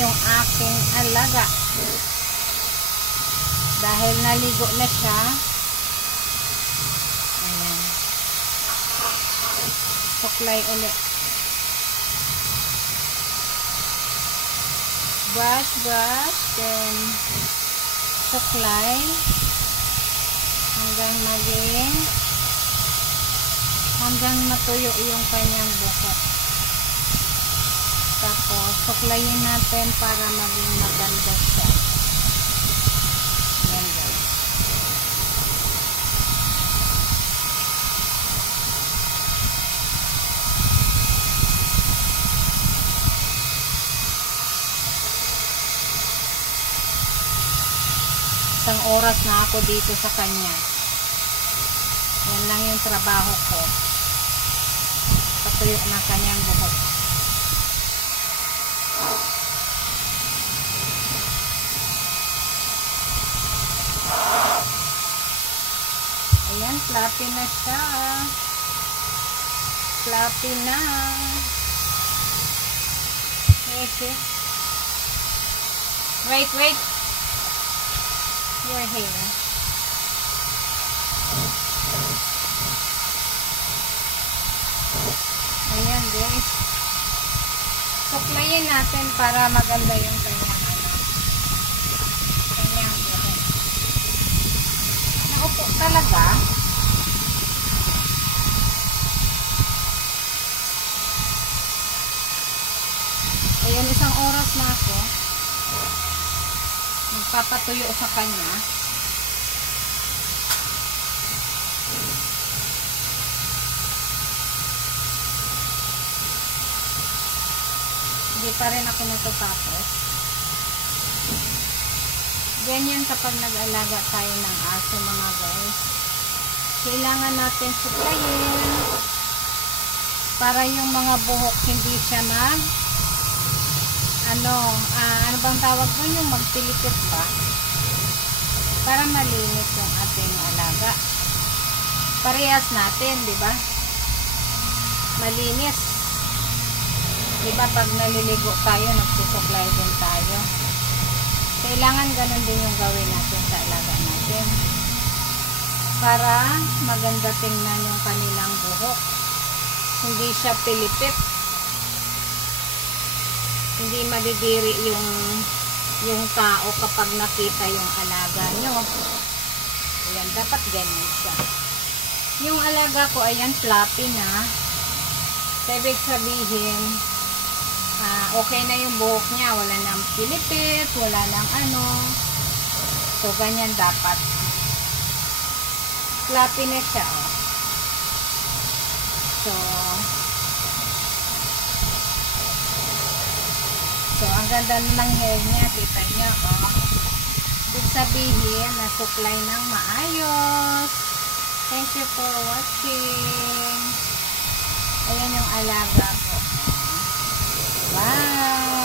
yung aking alaga. Dahil naligo na siya. Ayan. Suklay ulit. Brush, then suklay hanggang matuyo yung kanyang buhok. Tapos suklayin natin para maging maganda siya. Ayan guys. Isang oras na ako dito sa kanya. Yan lang yung trabaho ko. Patuyo na kanyang buhok. Ayan, fluffy na siya. Fluffy na. Okay. Wait. Your hair. Ayan guys. Suklayin natin para maganda yung kanyang buhok. Naupo talaga. Ayan, isang oras na ako. Magpapatuyo sa kanya. Hindi pa rin ako natutapos. Ganyan kapag nag-alaga tayo ng aso mga guys. Kailangan natin suklayin para yung mga buhok hindi siya ano bang tawag doon, yung magpilipit ba? Para malinis yung ating alaga. Parehas natin, di ba? Malinis. Di ba pag naliligo tayo, nagsusuklay din tayo. Kailangan ganun din yung gawin natin sa alaga natin. Para maganda tingnan yung kanilang buhok. Hindi siya pilipit. Hindi madidiri yung tao kapag nakita yung alaga nyo. Ayan, dapat ganyan siya. Yung alaga ko, ayan, fluffy na. So, ibig sabihin, okay na yung buhok niya. Wala nang pilipit, wala nang ano. So, ganyan dapat. Fluffy na siya, oh. So, ang ganda ng hair niya. Kita niyo, oh. Ibig sabihin, nasuklay ng maayos. Thank you for watching. Ayan yung alaga ko. Bye!